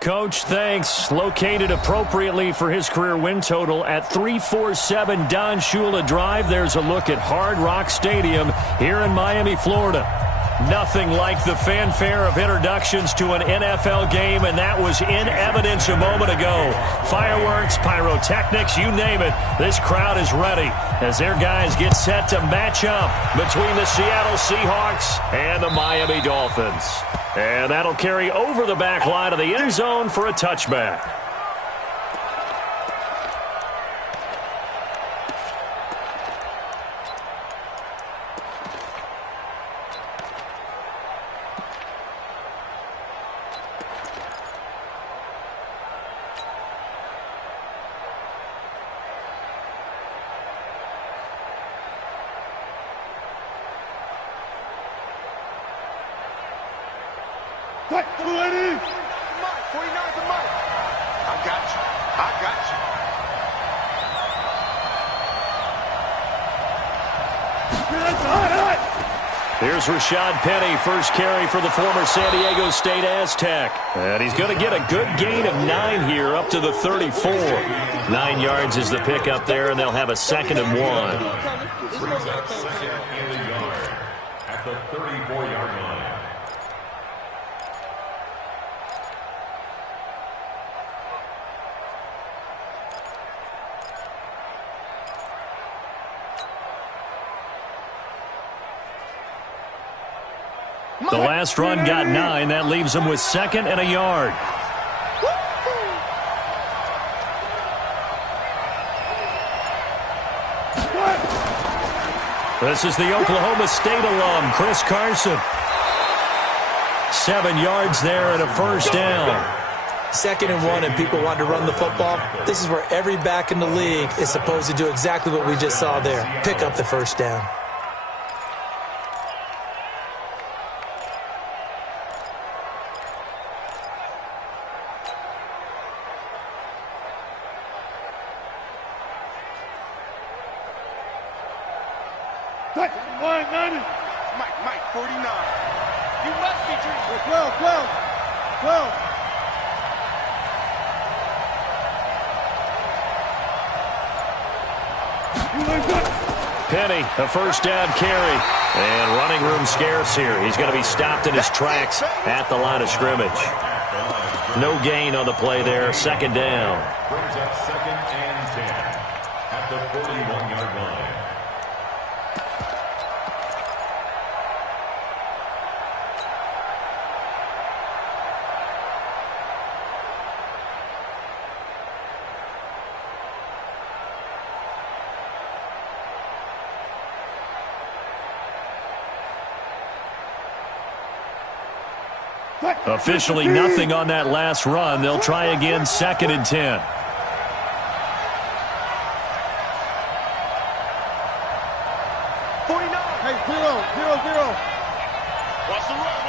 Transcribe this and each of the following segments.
Coach, thanks. Located appropriately for his career win total at 347 Don Shula Drive. There's a look at Hard Rock Stadium here in Miami, Florida. Nothing like the fanfare of introductions to an NFL game, and that was in evidence a moment ago. Fireworks, pyrotechnics, you name it. This crowd is ready as their guys get set to match up between the Seattle Seahawks and the Miami Dolphins. And that'll carry over the back line of the end zone for a touchback. What? 49 the mic. I got you. Here's Rashad Penny, first carry for the former San Diego State Aztec. And he's going to get a good gain of 9 here up to the 34. 9 yards is the pickup there, and they'll have a 2nd and 1. Brings up 2nd and a yard at the 34-yard line. The last run got 9. That leaves him with 2nd and a yard. This is the Oklahoma State alum, Chris Carson. 7 yards there and a first down. 2nd and 1, and people want to run the football. This is where every back in the league is supposed to do exactly what we just saw there. Pick up the first down. Mike, 49. You must be dreaming. 12. Penny, a first down carry. And running room scarce here. He's going to be stopped in his tracks at the line of scrimmage. No gain on the play there. 2nd down. Brings up 2nd and 10 at the 41-yard line. Officially nothing on that last run. They'll try again, 2nd and 10. 49. Hey, 0. Watch the run.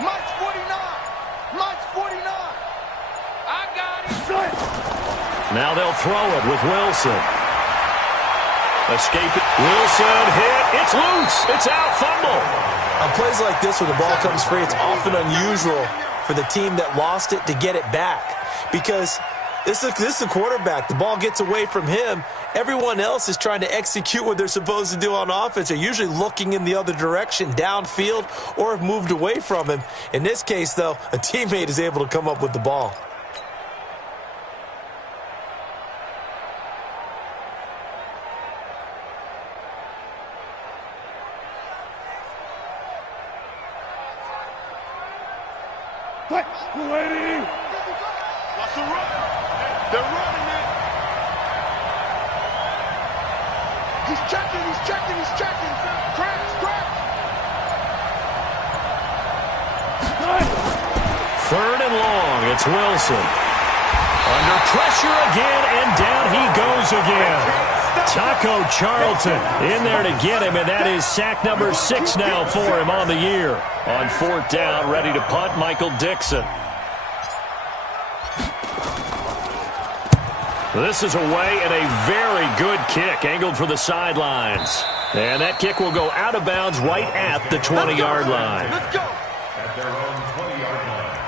Mike's 49. I got it. Now they'll throw it with Wilson. Escaping. Wilson hit. It's loose. It's out. Fumble. On plays like this where the ball comes free, it's often unusual for the team that lost it to get it back. Because this is the quarterback. The ball gets away from him. Everyone else is trying to execute what they're supposed to do on offense. They're usually looking in the other direction, downfield, or have moved away from him. In this case, though, a teammate is able to come up with the ball. Watch the run. They're running it. He's checking. Crash. 3rd and long. It's Wilson. Under pressure again, and down he goes again. Taco Charlton in there to get him, and that is sack number 6 now for him on the year. On 4th down, ready to punt, Michael Dixon. This is away and a very good kick, angled for the sidelines. And that kick will go out of bounds right at the 20-yard line. Let's go. At their own 20-yard line.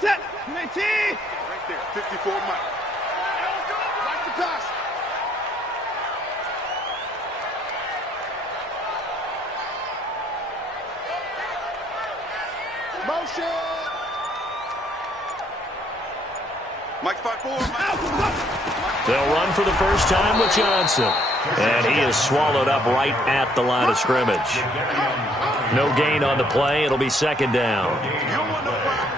Set. Right there. 54 Mike. Like the pass. Motion. Mike 5-4. They'll run for the first time with Johnson. And he is swallowed up right at the line of scrimmage. No gain on the play. It'll be second down.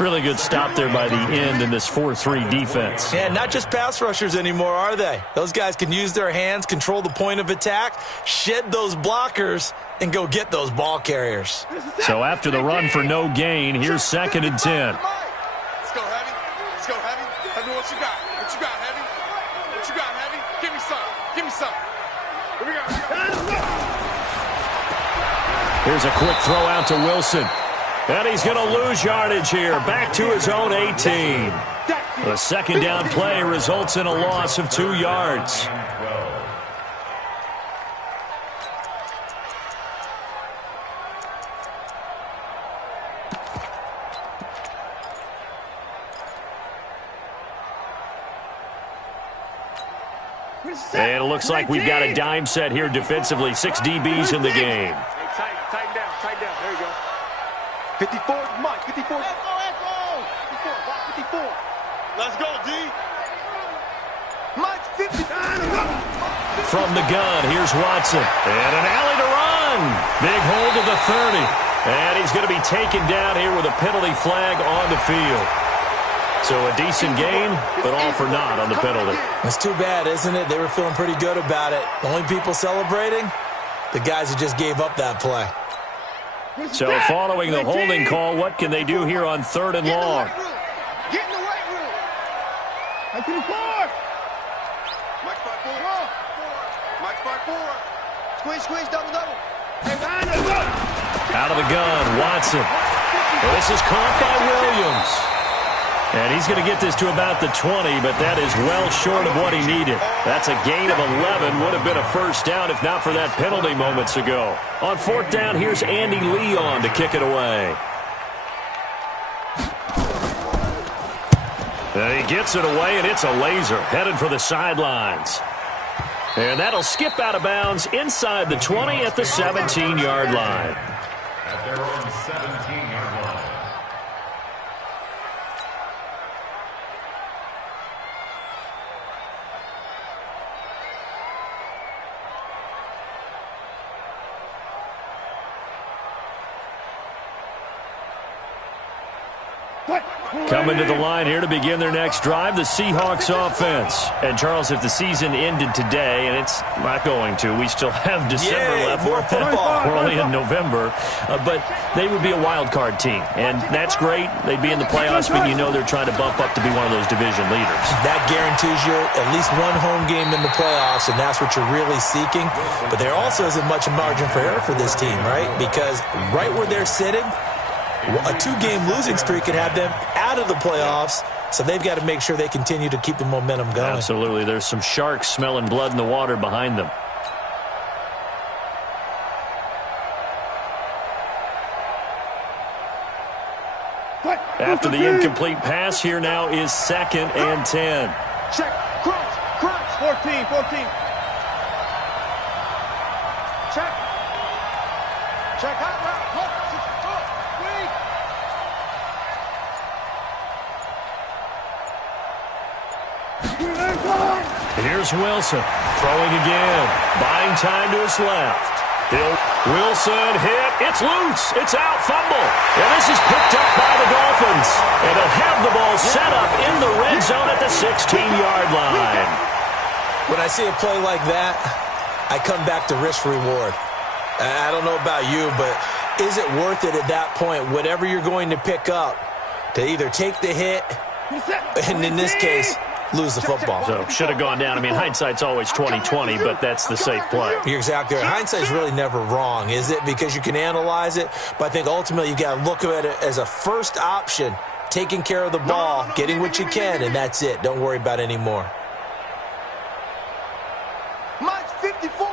Really good stop there by the end in this 4-3 defense. Yeah, not just pass rushers anymore, are they? Those guys can use their hands, control the point of attack, shed those blockers, and go get those ball carriers. So after the run for no gain, here's 2nd and 10. Let's go, Heavy. Let's go, Heavy. Heavy, what you got? What you got, Heavy? What you got, Heavy? Give me some. Give me some. Here we go. Here's a quick throw out to Wilson. And he's going to lose yardage here. Back to his own 18. The second down play results in a loss of 2 yards. And it looks like we've got a dime set here defensively. 6 DBs in the game. Tighten down. Tighten down. There you go. 54, Mike. 54. Echo. 54. Block 54. Let's go, D. Mike 50. From the gun, here's Watson. And an alley to run. Big hold to the 30. And he's going to be taken down here with a penalty flag on the field. So a decent game, but all for naught on the penalty. It's too bad, isn't it? They were feeling pretty good about it. The only people celebrating, the guys who just gave up that play. So following the holding call, what can they do here on 3rd and long? Get in the right room. I can afford. Mike 5-4. Mike 5-4. Squeeze, double. Out of the gun, Watson. Well, this is caught by Williams. And he's going to get this to about the 20, but that is well short of what he needed. That's a gain of 11. Would have been a first down if not for that penalty moments ago. On 4th down, here's Andy Leon to kick it away. And he gets it away, and it's a laser headed for the sidelines. And that'll skip out of bounds inside the 20 at the 17-yard line. At their own 17-yard line. Coming to the line here to begin their next drive, the Seahawks offense. And, Charles, if the season ended today, and it's not going to, we still have December left. More football. We're only in November. But they would be a wild card team. And that's great. They'd be in the playoffs, but you know they're trying to bump up to be one of those division leaders. That guarantees you at least one home game in the playoffs, and that's what you're really seeking. But there also isn't much margin for error for this team, right? Because right where they're sitting, a 2-game losing streak could have them out of the playoffs, so they've got to make sure they continue to keep the momentum going. Absolutely. There's some sharks smelling blood in the water behind them. After the incomplete pass, here now is 2nd and 10. Check. Crunch. 14. Check out route. Here's Wilson throwing again, buying time to his left. Wilson hit. It's loose. It's out. Fumble. And this is picked up by the Dolphins. And they'll have the ball set up in the red zone at the 16-yard line. When I see a play like that, I come back to risk reward. I don't know about you, but is it worth it at that point, whatever you're going to pick up, to either take the hit, and in this case, lose the football? So should have gone down. I mean, hindsight's always 20/20, but that's the safe play. You're exactly right. Hindsight's really never wrong, is it? Because you can analyze it, but I think ultimately you got to look at it as a first option, taking care of the ball, getting what you can, and that's it. Don't worry about any more. Mike 54.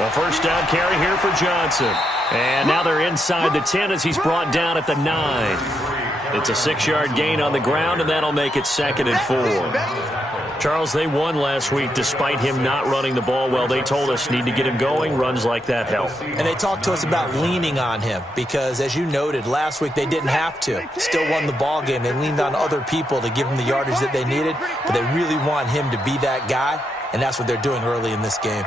A A first down carry here for Johnson. And now they're inside the 10 as he's brought down at the 9. It's a 6-yard gain on the ground, and that'll make it 2nd and 4. Charles, they won last week despite him not running the ball well. They told us need to get him going. Runs like that help. And they talked to us about leaning on him because, as you noted, last week they didn't have to. Still won the ball game. They leaned on other people to give him the yardage that they needed, but they really want him to be that guy, and that's what they're doing early in this game.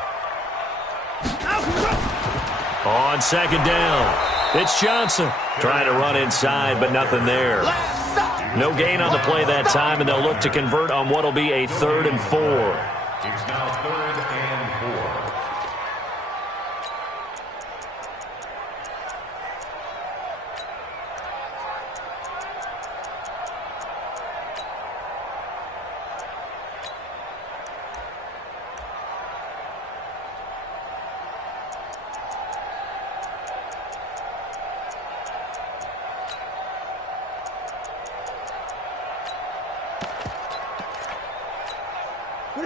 On 2nd down, it's Johnson trying to run inside, but nothing there. No gain on the play that time, and they'll look to convert on what will be a 3rd and 4. It's now 3rd and 4.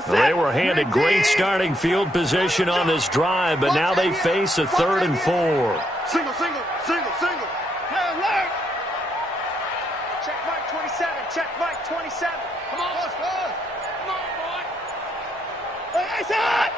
They were handed great starting field position on this drive, but now they face a 3rd and 4. Single. Hey, alert! Check Mike 27. Check Mike 27. Come on, let's go. Come on, boy. Hey, it's hot!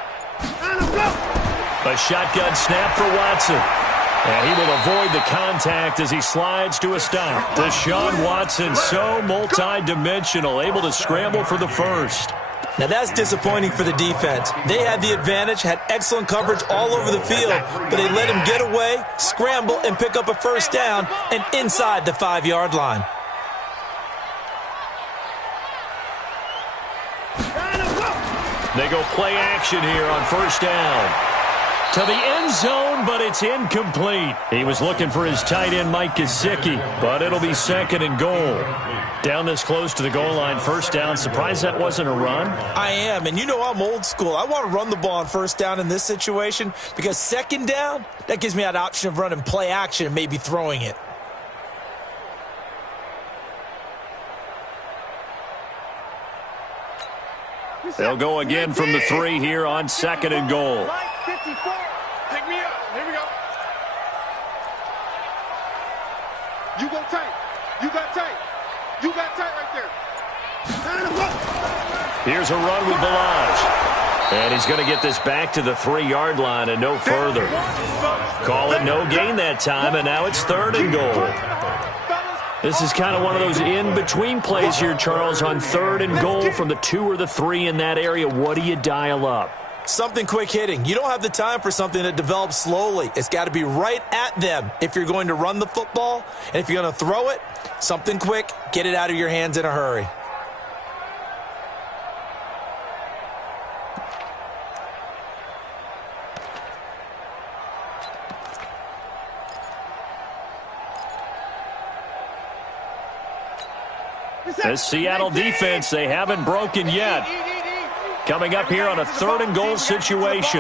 And let's go! A shotgun snap for Watson. And he will avoid the contact as he slides to a stop. Deshaun Watson, so multi-dimensional, able to scramble for the first. Now, that's disappointing for the defense. They had the advantage, had excellent coverage all over the field, but they let him get away, scramble, and pick up a first down and inside the 5-yard line. They go play action here on first down. To the end zone, but it's incomplete. He was looking for his tight end, Mike Gesicki, but it'll be 2nd and goal. Down this close to the goal line, first down. Surprised that wasn't a run? I am, and you know I'm old school. I want to run the ball on first down in this situation because 2nd down, that gives me that option of running play action and maybe throwing it. They'll go again from the 3 here on 2nd and goal. Mike 54. Pick me up. Here we go. You go tight. You got tight. You got tight right there. Here's a run with Balaj. And he's going to get this back to the 3-yard line and no further. Call it no gain that time, and now it's 3rd and goal. This is kind of one of those in-between plays here, Charles, on 3rd and goal from the 2 or the 3 in that area. What do you dial up? Something quick hitting. You don't have the time for something that develops slowly. It's got to be right at them if you're going to run the football. And if you're going to throw it, something quick, get it out of your hands in a hurry. This Seattle defense, they haven't broken yet. Coming up here on a 3rd and goal situation.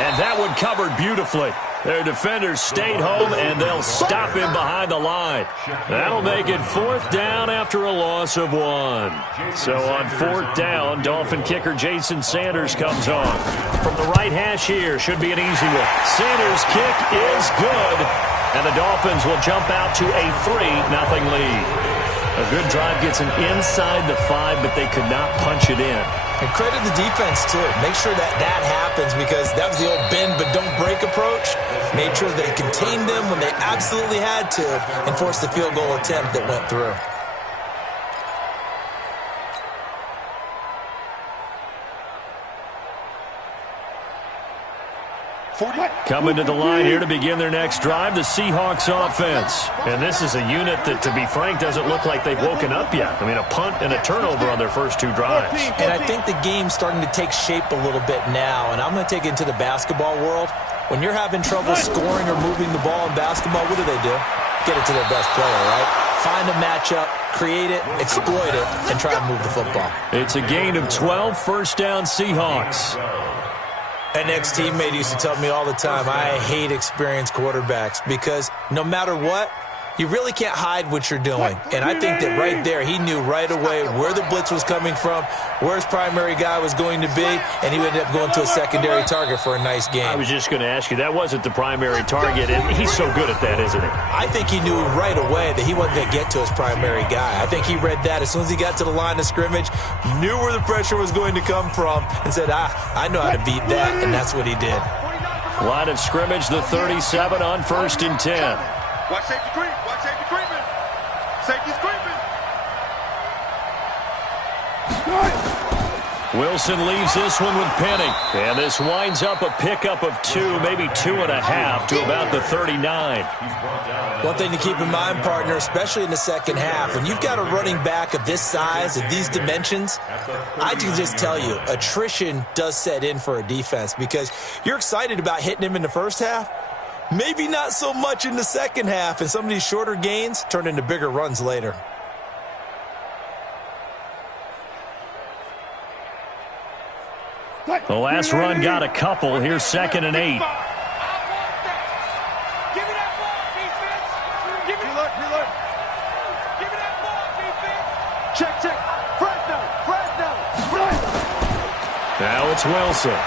And that one covered beautifully. Their defenders stayed home, and they'll stop him behind the line. That'll make it 4th down after a loss of 1. So on 4th down, Dolphin kicker Jason Sanders comes on. From the right hash here, should be an easy one. Sanders' kick is good, and the Dolphins will jump out to a 3-0 lead. A good drive gets them inside the 5, but they could not punch it in. And credit the defense, too. Make sure that happens because that was the old bend but don't break approach. Made sure they contained them when they absolutely had to and forced the field goal attempt that went through. Coming to the line here to begin their next drive, the Seahawks offense. And this is a unit that, to be frank, doesn't look like they've woken up yet. I mean, a punt and a turnover on their first 2 drives. And I think the game's starting to take shape a little bit now, and I'm going to take it into the basketball world. When you're having trouble scoring or moving the ball in basketball, what do? Get it to their best player, right? Find a matchup, create it, exploit it, and try to move the football. It's a gain of 12, first down Seahawks. An ex-teammate used to tell me all the time, I hate experienced quarterbacks because no matter what, you really can't hide what you're doing. And I think that right there, he knew right away where the blitz was coming from, where his primary guy was going to be, and he ended up going to a secondary target for a nice game. I was just going to ask you, that wasn't the primary target, and he's so good at that, isn't he? I think he knew right away that he wasn't going to get to his primary guy. I think he read that as soon as he got to the line of scrimmage, knew where the pressure was going to come from, and said, I know how to beat that, and that's what he did. Line of scrimmage, the 37 on 1st and 10. Watch safety creep. Watch safety creeping. Safety's creeping. Wilson leaves this one with Penny. And this winds up a pickup of 2, maybe 2.5 to about the 39. One thing to keep in mind, partner, especially in the second half, when you've got a running back of this size, of these dimensions, I can just tell you, attrition does set in for a defense because you're excited about hitting him in the first half. Maybe not so much in the second half, and some of these shorter gains turn into bigger runs later. The last run got a couple. Here's 2nd and 8. Give me that ball, defense. Give me that ball, defense. Check. Fresno. Now it's Wilson.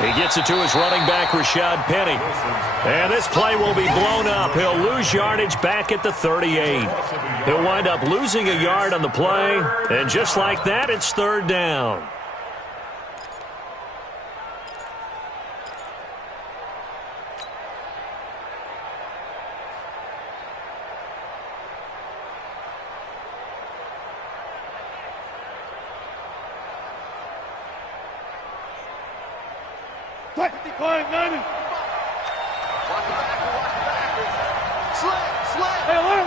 He gets it to his running back, Rashad Penny. And this play will be blown up. He'll lose yardage back at the 38. He'll wind up losing a yard on the play. And just like that, it's 3rd down. Decline, Madden. Watch the backers. Slant. Hey, alert.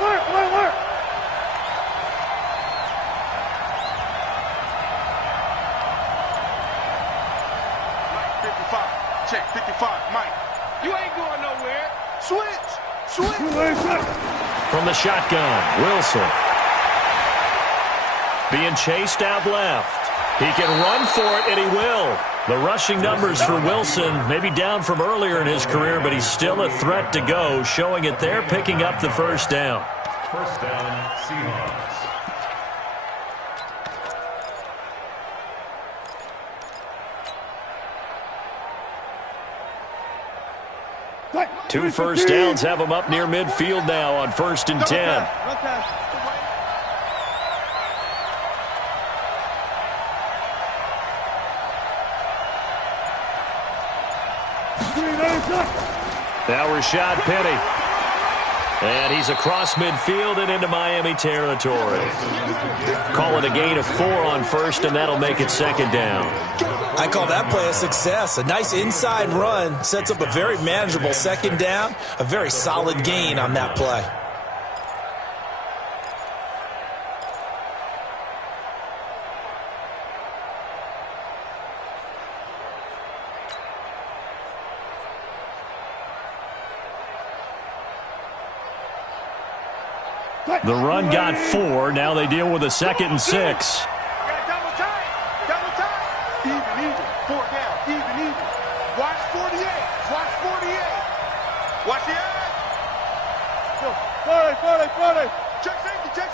Mike, 55. Check, 55. Mike. You ain't going nowhere. Switch. From the shotgun, Wilson. Being chased out left. He can run for it, and he will. The rushing numbers for Wilson maybe down from earlier in his career, but he's still a threat to go, showing it there, picking up the 1st down. 1st down, Seahawks. Two first downs have him up near midfield now on 1st and 10. Now Rashad Penny. And he's across midfield and into Miami territory. Call it a gain of 4 on 1st, and that'll make it 2nd down. I call that play a success. A nice inside run sets up a very manageable 2nd down. A very solid gain on that play. The run got 4. Now they deal with a 2nd and 6. Double time. Even. 4 down. Even. Watch 48. Watch the eye. 40. Check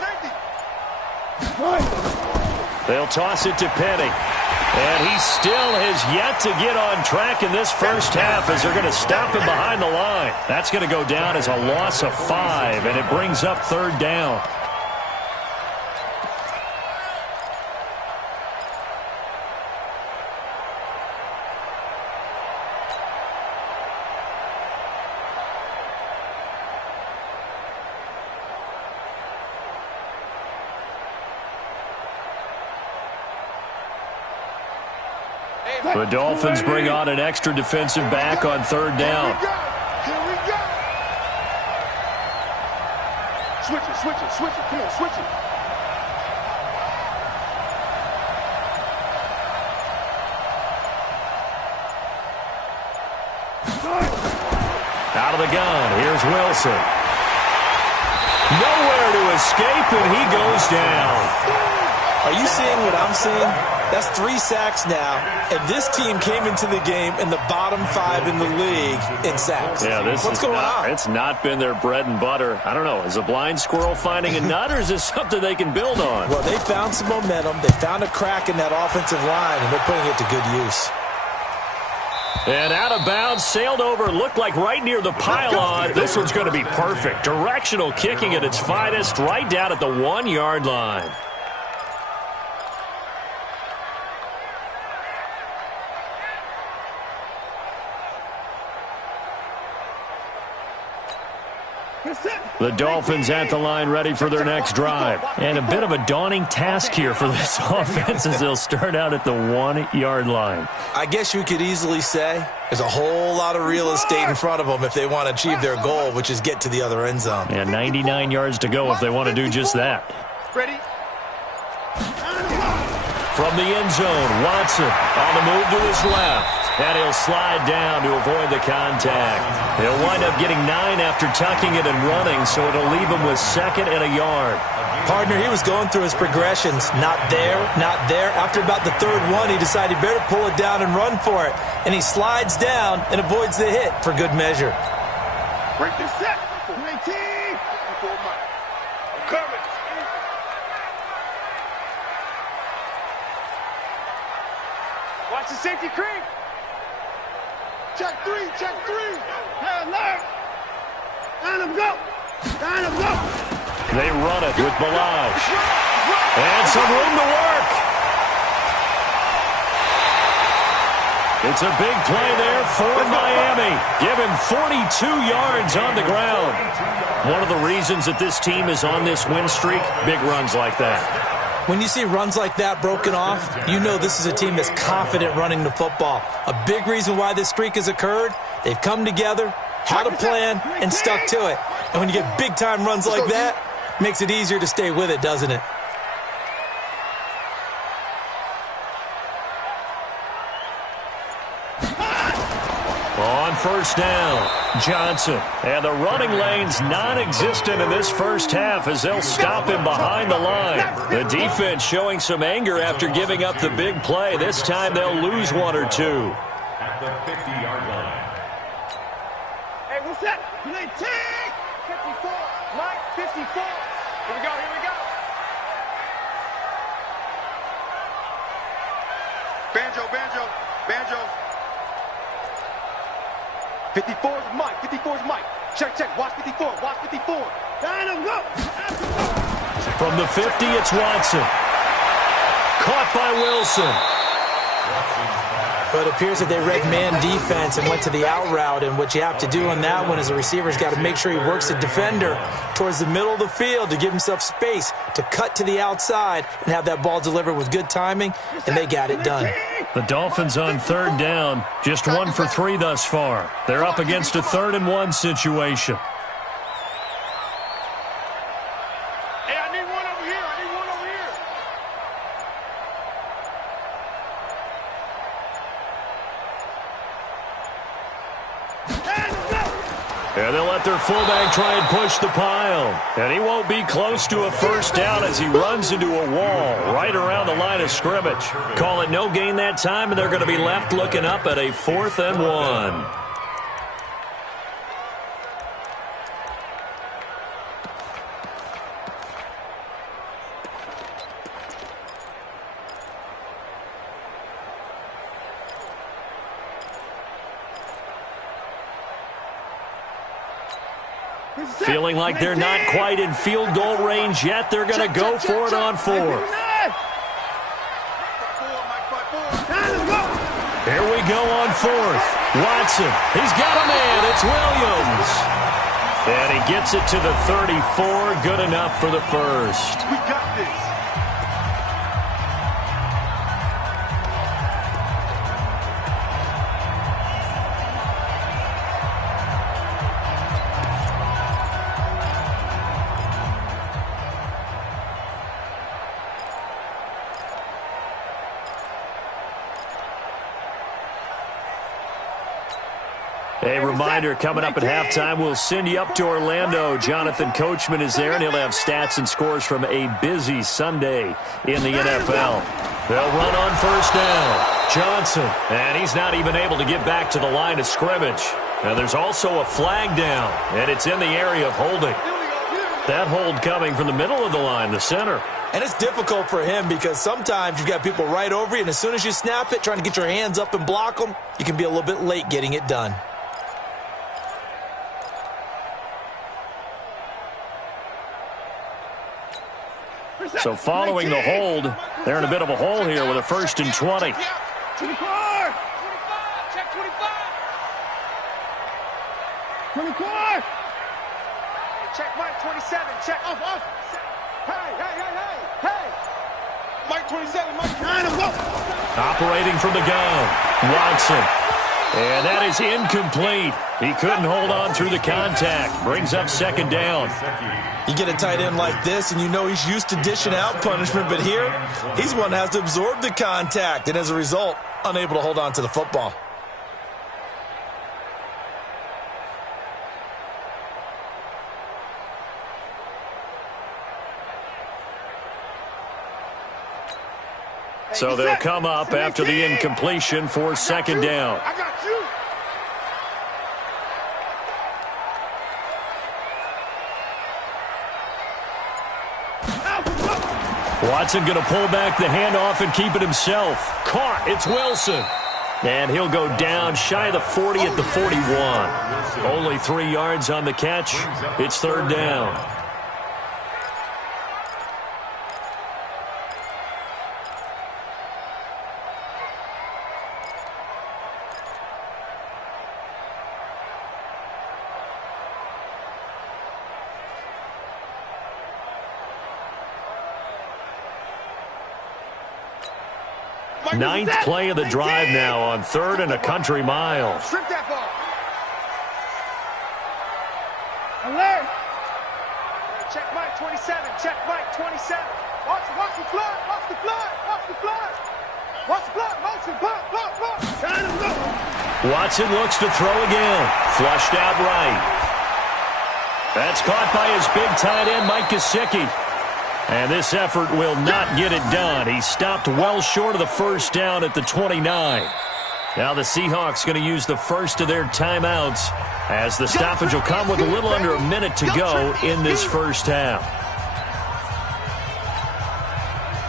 safety. They'll toss it to Penny. And he still has yet to get on track in this first half as they're going to stop him behind the line. That's going to go down as a loss of 5, and it brings up 3rd down. The Dolphins bring on an extra defensive back on 3rd down. Here we go. Switch it. Come on, switch it. Out of the gun, here's Wilson. Nowhere to escape, and he goes down. Are you seeing what I'm seeing? That's 3 sacks now, and this team came into the game in the bottom 5 in the league in sacks. Yeah, what's going on? It's not been their bread and butter. I don't know. Is a blind squirrel finding a nut, or is this something they can build on? Well, they found some momentum. They found a crack in that offensive line, and they're putting it to good use. And out of bounds, sailed over, looked like right near the pylon. This one's going to be perfect. Directional kicking at its finest, right down at the 1-yard line. The Dolphins at the line, ready for their next drive. And a bit of a daunting task here for this offense as they'll start out at the 1-yard line. I guess you could easily say there's a whole lot of real estate in front of them if they want to achieve their goal, which is get to the other end zone. And 99 yards to go if they want to do just that. Ready? From the end zone, Watson on the move to his left. And he'll slide down to avoid the contact. He'll wind up getting 9 after tucking it and running, so it'll leave him with 2nd and a yard. Partner, he was going through his progressions. Not there, not there. After about the 3rd one, he decided he better pull it down and run for it. And he slides down and avoids the hit for good measure. Break this set. 19. I'm coming. Watch the safety creep. Check 3, check 3. Hey, alert. Down him, go. Down him, go. They run it with Balaj. And some room to work. It's a big play there for Miami. Give him 42 yards on the ground. One of the reasons that this team is on this win streak, big runs like that. When you see runs like that broken off, you know this is a team that's confident running the football. A big reason why this streak has occurred, they've come together, had a plan, and stuck to it. And when you get big-time runs like that, it makes it easier to stay with it, doesn't it? On first down, Johnson. And the running lane's non-existent in this first half as they'll stop him behind the line. The defense showing some anger after giving up the big play. This time they'll lose 1 or 2. At the 50-yard line. Hey, what's that? 19. 54. Mike, 54. Here we go, here we go. Banjo, banjo, banjo. 54 is Mike. 54 is Mike. Check, check. Watch 54. Watch 54. Down him, go. From the 50, it's Watson. Caught by Wilson. But it appears that they read man defense and went to the out route. And what you have to do on that one is a receiver's got to make sure he works the defender towards the middle of the field to give himself space to cut to the outside and have that ball delivered with good timing, and they got it done. The Dolphins on 3rd down, just 1 for 3 thus far. They're up against a 3rd and 1 situation. Hey, I need one over here. I need one over here. And they'll let their fullback try and push the pile. And he won't be close to a first down as he runs into a wall right around the line of scrimmage. Call it no gain that time, and they're going to be left looking up at a 4th and 1. Feeling like they're not quite in field goal range yet. They're going to go for it on 4th. Here we go on 4th. Watson, he's got a man. It's Williams. And he gets it to the 34. Good enough for the first. We got this. A reminder, coming up at halftime, we'll send you up to Orlando. Jonathan Coachman is there, and he'll have stats and scores from a busy Sunday in the NFL. They'll run on first down. Johnson, and he's not even able to get back to the line of scrimmage. Now there's also a flag down, and it's in the area of holding. That hold coming from the middle of the line, the center. And it's difficult for him because sometimes you've got people right over you, and as soon as you snap it, trying to get your hands up and block them, you can be a little bit late getting it done. So following the hold, they're in a bit of a hole here with a 1st and 20. 25. Check 25. 24. Check Mike 27. Check off. Hey. Mike 27. Mike 9. Operating from the gun, Watson. And that is incomplete. He couldn't hold on through the contact. Brings up 2nd down. You get a tight end like this, and you know he's used to dishing out punishment, but here, he's one that has to absorb the contact, and as a result, unable to hold on to the football. So they'll come up after the incompletion for 2nd down. I got you. Watson going to pull back the handoff and keep it himself. Caught. It's Wilson. And he'll go down shy of the 40 at the 41. Only 3 yards on the catch. It's 3rd down. Ninth play of the drive now on 3rd and a country mile. Strip that ball. Alert. Check Mike 27. Check Mike 27. Watch the flood. Watch the flood. Watch the flood. Watch the flood. Motion. Block. Time to go. Watson looks to throw again. Flushed out right. That's caught by his big tight end, Mike Gesicki. And this effort will not get it done. He stopped well short of the 1st down at the 29. Now the Seahawks going to use the first of their timeouts as the stoppage will come with a little under a minute to go in this 1st half.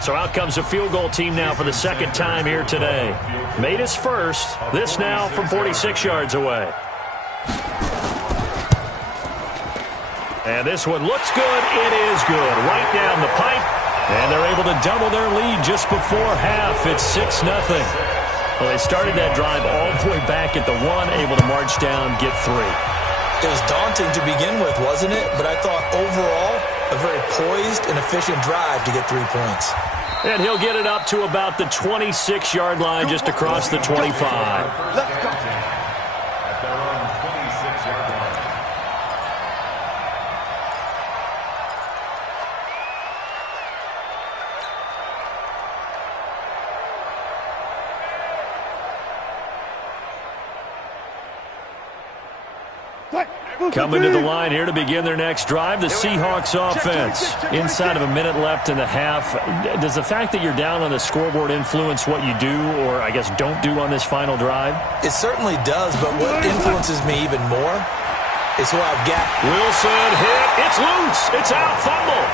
So out comes a field goal team now for the 2nd time here today. Made his first. This now from 46 yards away. And this one looks good. It is good. Right down the pipe. And they're able to double their lead just before half. It's 6-0. Well, they started that drive all the way back at the 1, able to march down, get 3. It was daunting to begin with, wasn't it? But I thought overall, a very poised and efficient drive to get 3 points. And he'll get it up to about the 26-yard line just across the 25. Let's go. At their own 26-yard line. Coming to the line here to begin their next drive, the Seahawks offense. Inside of a minute left in the half. Does the fact that you're down on the scoreboard influence what you do or, I guess, don't do on this final drive? It certainly does, but what influences me even more is who I've got. Wilson hit. It's loose. It's out. Fumble.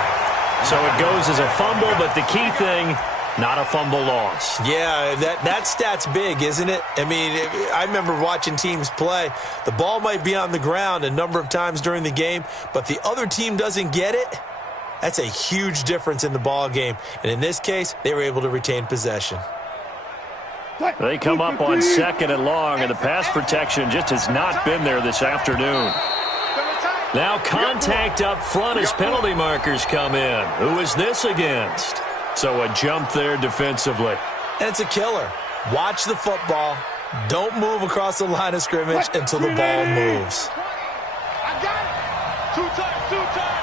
So it goes as a fumble, but the key thing, not a fumble loss. Yeah, that stat's big, isn't it? I mean, I remember watching teams play. The ball might be on the ground a number of times during the game, but the other team doesn't get it. That's a huge difference in the ball game. And in this case, they were able to retain possession. They come up on 2nd and long, and the pass protection just has not been there this afternoon. Now contact up front as penalty markers come in. Who is this against? So a jump there defensively. And it's a killer. Watch the football. Don't move across the line of scrimmage until the ball moves. I got it. 2 times. 4 down.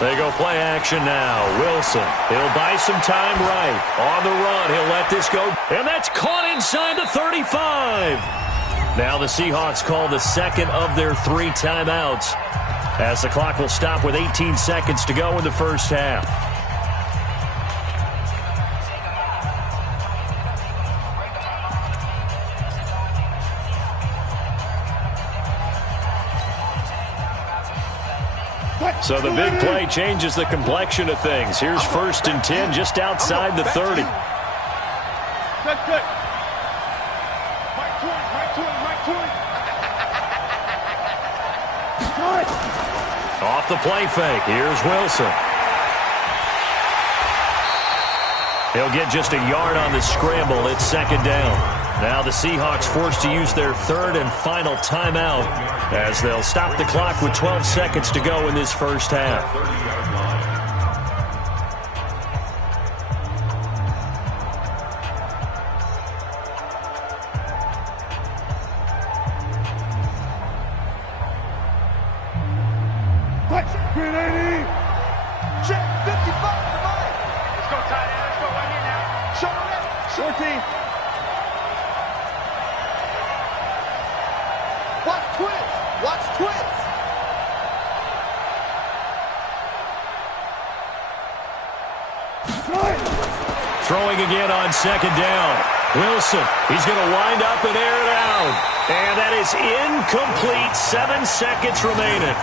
They go play action now. Wilson, he'll buy some time right. On the run, he'll let this go. And that's caught inside the 35. Now the Seahawks call the 2nd of their 3 timeouts as the clock will stop with 18 seconds to go in the first half. So the big play changes the complexion of things. Here's 1st and 10 just outside the 30. Good. Mike 20. Off the play fake. Here's Wilson. He'll get just a yard on the scramble. It's 2nd down. Now the Seahawks forced to use their 3rd and final timeout as they'll stop the clock with 12 seconds to go in this first half. Green 80. Check 55 to Mike. Let's go, tight end. Let's go right here now. Short 14. Watch twins. Throwing again on 2nd down. Wilson, he's going to wind up and air it out. And that is incomplete. 7 seconds remaining.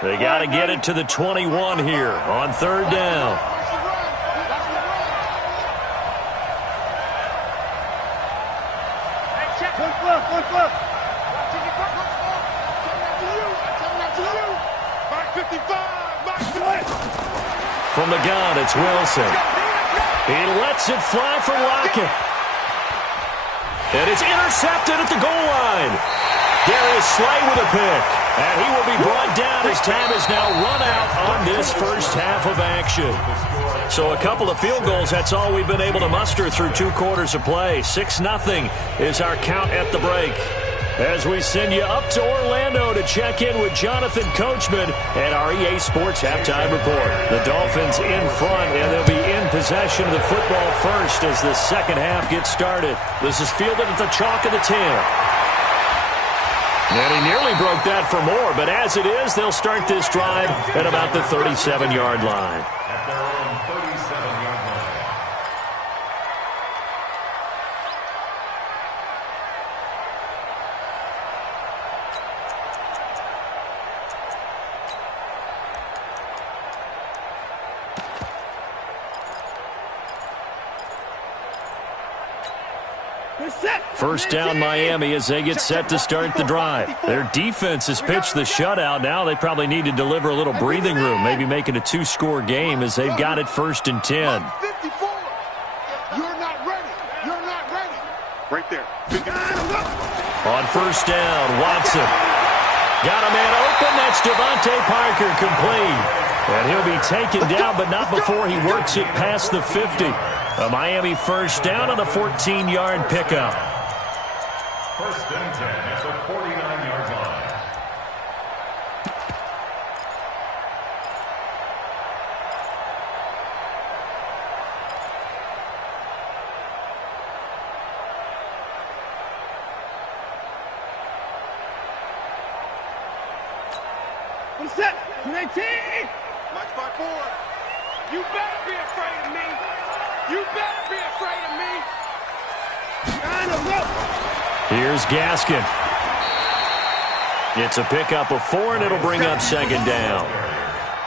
They got to get it to the 21 here on 3rd down. Look. From the gun, it's Wilson. He lets it fly for Lockett. And it's intercepted at the goal line. Darius Slay with a pick. And he will be brought down as time is now run out on this first half of action. So a couple of field goals, that's all we've been able to muster through 2 quarters of play. 6-0 is our count at the break. As we send you up to Orlando to check in with Jonathan Coachman and our EA Sports Halftime Report. The Dolphins in front, and they'll be in possession of the football first as the second half gets started. This is fielded at the chalk of the 10. And he nearly broke that for more, but as it is, they'll start this drive at about the 37-yard line. At their own 37-yard line. First down Miami as they get set to start the drive. Their defense has pitched the shutout. Now they probably need to deliver a little breathing room, maybe make it a 2-score game as they've got it 1st and 10. 54. You're not ready. Right there. On 1st down, Watson. Got a man open. That's Devontae Parker complete. And he'll be taken down, but not before he works it past the 50. A Miami first down on a 14-yard pickup. 1st and 10 at the 49-yard line. I'm set. 19. March by 4. You better be afraid of me. You better be afraid of me. Here's Gaskin. It's a pickup of 4, and it'll bring up 2nd down.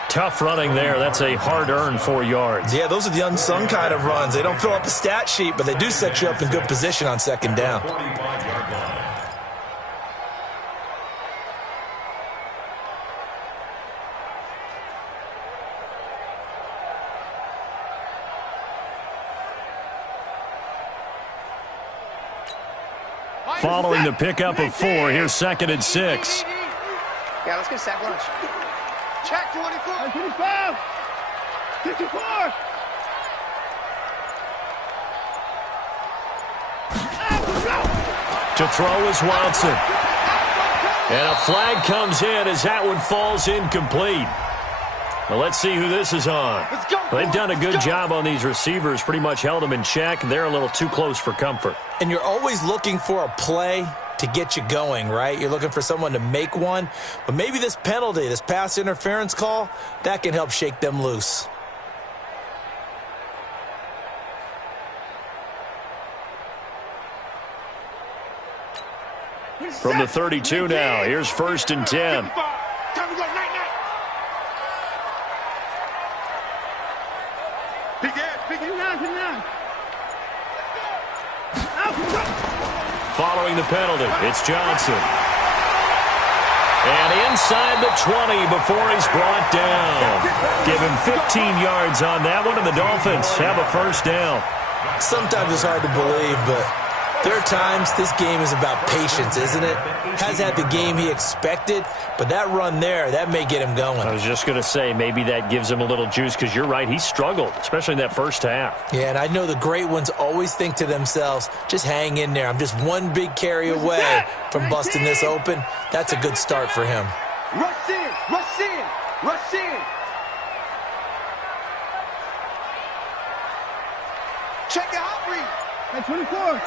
Tough running there. That's a hard-earned 4 yards. Yeah, those are the unsung kind of runs. They don't fill up the stat sheet, but they do set you up in good position on 2nd down. 45-yard line. Following the pickup of 4, here's 2nd and 6. Yeah, let's get a sack lunch. Check 24. 25. 54. To throw is Watson. And a flag comes in as that one falls incomplete. Well, let's see who this is on. They've done a good job on these receivers, pretty much held them in check. They're a little too close for comfort. And you're always looking for a play to get you going, right? You're looking for someone to make one. But maybe this penalty, this pass interference call, that can help shake them loose. From the 32 now, here's 1st and 10. Following the penalty, it's Johnson. And inside the 20 before he's brought down. Give him 15 yards on that one, and the Dolphins have a 1st down. Sometimes it's hard to believe, but there are times this game is about patience, isn't it? Has had the game he expected, but that run there, that may get him going. I was just going to say, maybe that gives him a little juice, because you're right, he struggled, especially in that first half. Yeah, and I know the great ones always think to themselves, just hang in there. I'm just one big carry away from busting this open. That's a good start for him. Rush in, rush in, rush in. Check your hot read. At 24.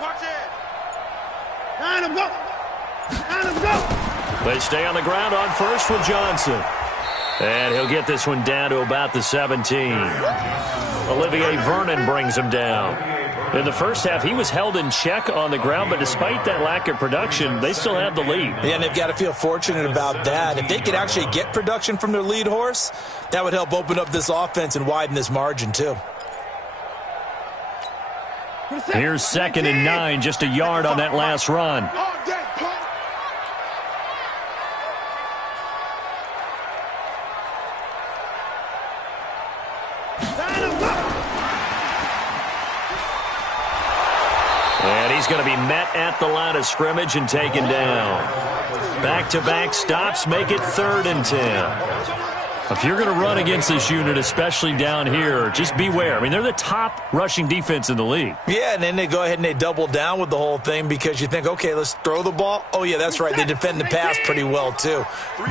Watch it. Line him, go. They stay on the ground on 1st with Johnson. And he'll get this one down to about the 17. Olivier Vernon brings him down. In the first half, he was held in check on the ground, but despite that lack of production, they still had the lead. Yeah, and they've got to feel fortunate about that. If they could actually get production from their lead horse, that would help open up this offense and widen this margin, too. Here's 2nd and 9, just a yard on that last run. And he's going to be met at the line of scrimmage and taken down. Back-to-back stops make it 3rd and 10. If you're going to run against this unit, especially down here, just beware. I mean, they're the top rushing defense in the league. Yeah, and then they go ahead and they double down with the whole thing because you think, okay, let's throw the ball. Oh, yeah, that's right. They defend the pass pretty well, too.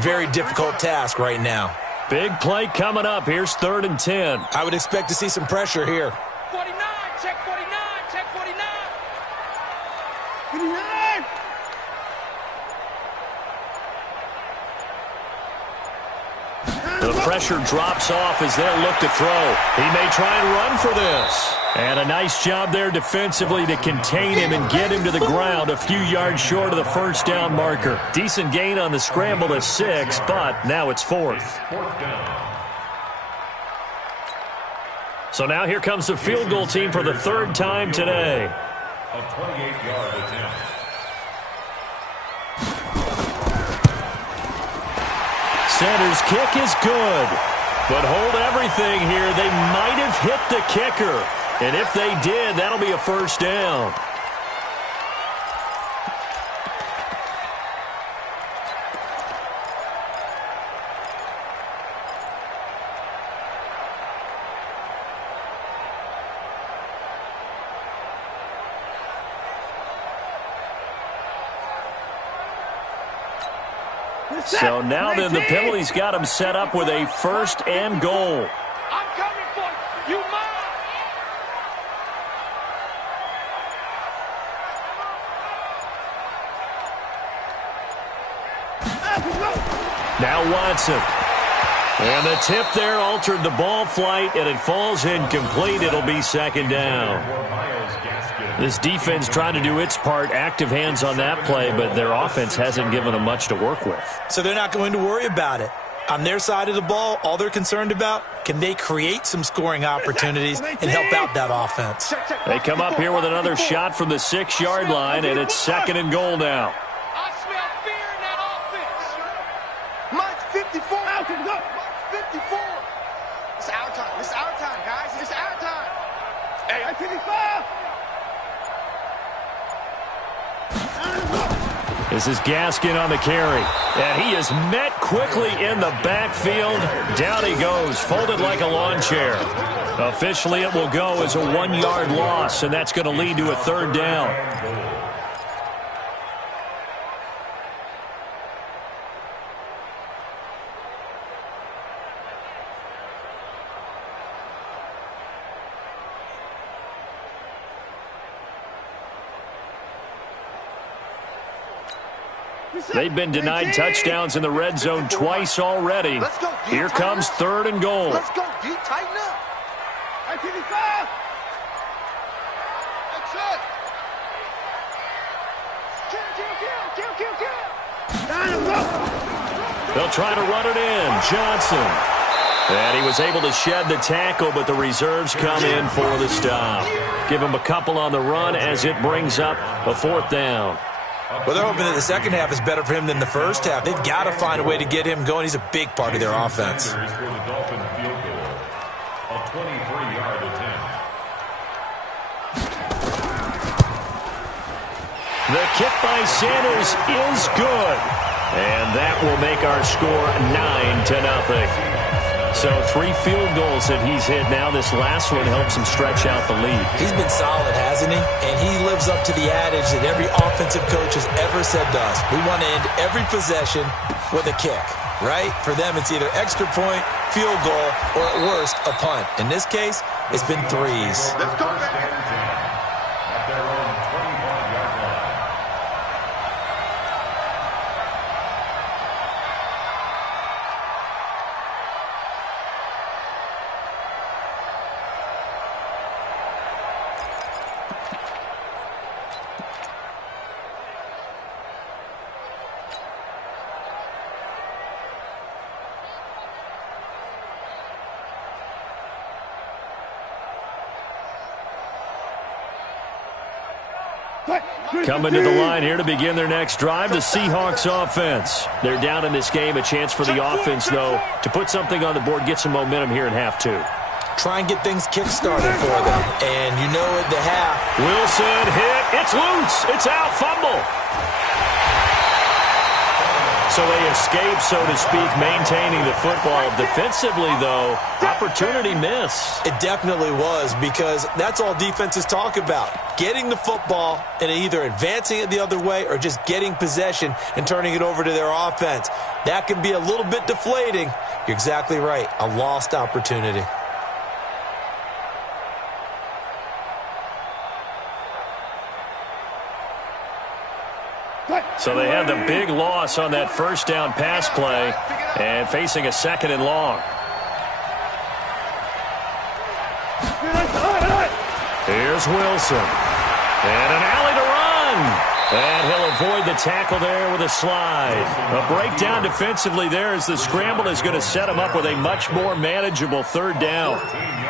Very difficult task right now. Big play coming up. Here's 3rd and 10. I would expect to see some pressure here. 49, check 49, check 49. 49. The pressure drops off as they'll look to throw. He may try and run for this. And a nice job there defensively to contain him and get him to the ground a few yards short of the 1st down marker. Decent gain on the scramble to 6, but now it's 4th. So now here comes the field goal team for the 3rd time today. A 28-yard attempt. Center's kick is good. But hold everything here. They might have hit the kicker. And if they did, that'll be a 1st down. So now then the penalty's got him set up with a 1st and goal. I'm coming for you. You mine. Now Watson. And the tip there altered the ball flight, and it falls incomplete. It'll be 2nd down. This defense trying to do its part, active hands on that play, but their offense hasn't given them much to work with. So they're not going to worry about it. On their side of the ball, all they're concerned about, can they create some scoring opportunities and help out that offense? They come up here with another shot from the 6-yard line, and it's 2nd and goal now. I smell fear in that offense. Mike's 54. Mike's 54. It's our time. It's our time, guys. It's our time. Hey, I'm 55. This is Gaskin on the carry. And he is met quickly in the backfield. Down he goes, folded like a lawn chair. Officially, it will go as a 1-yard loss, and that's going to lead to a 3rd down. They've been denied touchdowns in the red zone twice already. Here comes 3rd and goal. Let's go, D. Tighten up. They'll try to run it in. Johnson. And he was able to shed the tackle, but the reserves come in for the stop. Give him a couple on the run as it brings up a 4th down. Well, they're hoping that the second half is better for him than the first half. They've got to find a way to get him going. He's a big part of their offense. For the Dolphin field goal, a 23-yard attempt. The kick by Sanders is good. And that will make our score 9-0. So 3 field goals that he's hit now. This last one helps him stretch out the lead. He's been solid, hasn't he? And he lives up to the adage that every offensive coach has ever said to us. We want to end every possession with a kick, right? For them, it's either extra point, field goal, or at worst, a punt. In this case, it's been 3s. Let's go, man. At their own 25-yard line. Coming to the line here to begin their next drive, the Seahawks offense. They're down in this game. A chance for the offense, though, to put something on the board, get some momentum here in half 2. Try and get things kick-started for them. And you know at the half. Wilson hit. It's loose. It's out. Fumble. So they escape, so to speak, maintaining the football. Defensively, though, opportunity miss. It definitely was, because that's all defenses talk about. Getting the football and either advancing it the other way or just getting possession and turning it over to their offense. That can be a little bit deflating. You're exactly right. A lost opportunity. So they had the big loss on that first down pass play and facing a 2nd and long. Here's Wilson. And an alley to run. And he'll avoid the tackle there with a slide. A breakdown defensively there as the scramble is going to set him up with a much more manageable 3rd down.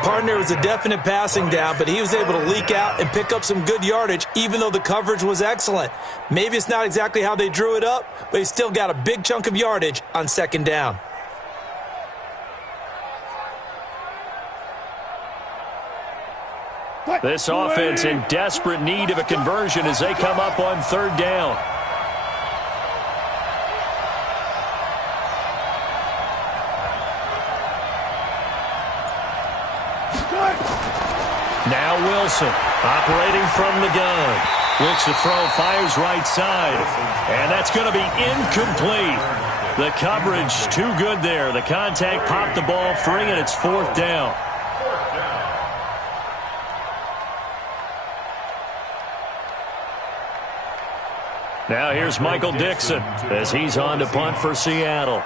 Partner was a definite passing down, but he was able to leak out and pick up some good yardage, even though the coverage was excellent. Maybe it's not exactly how they drew it up, but he still got a big chunk of yardage on 2nd down. This offense in desperate need of a conversion as they come up on 3rd down. Now Wilson operating from the gun. Looks to throw, fires right side. And that's going to be incomplete. The coverage too good there. The contact popped the ball free, and it's 4th down. Now here's Michael Dixon as he's on to punt for Seattle.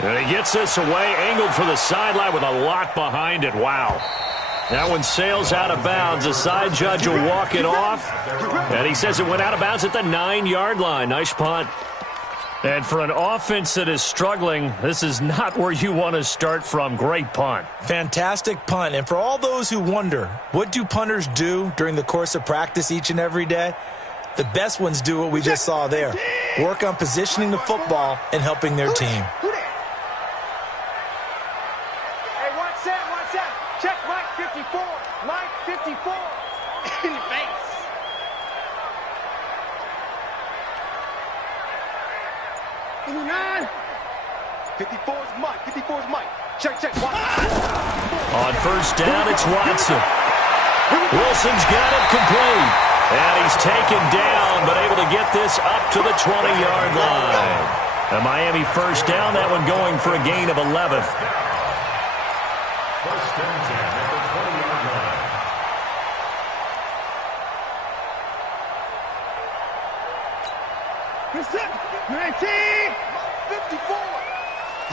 And he gets this away, angled for the sideline with a lot behind it. Wow. That one sails out of bounds. The side judge will walk it off. And he says it went out of bounds at the 9-yard line. Nice punt. And for an offense that is struggling, this is not where you want to start from. Great punt. Fantastic punt. And for all those who wonder, what do punters do during the course of practice each and every day? The best ones do what we just saw there. Work on positioning the football and helping their team. Hey, one set. Check Mike 54. Mike 54. In the face. 54's Mike. 54's Mike. Check. On 1st down, it's Watson. Wilson's got it complete. And he's taken down, but able to get this up to the 20-yard line. A Miami 1st down, that one going for a gain of 11. First and 10 at the 20-yard line. Percent 19. 54.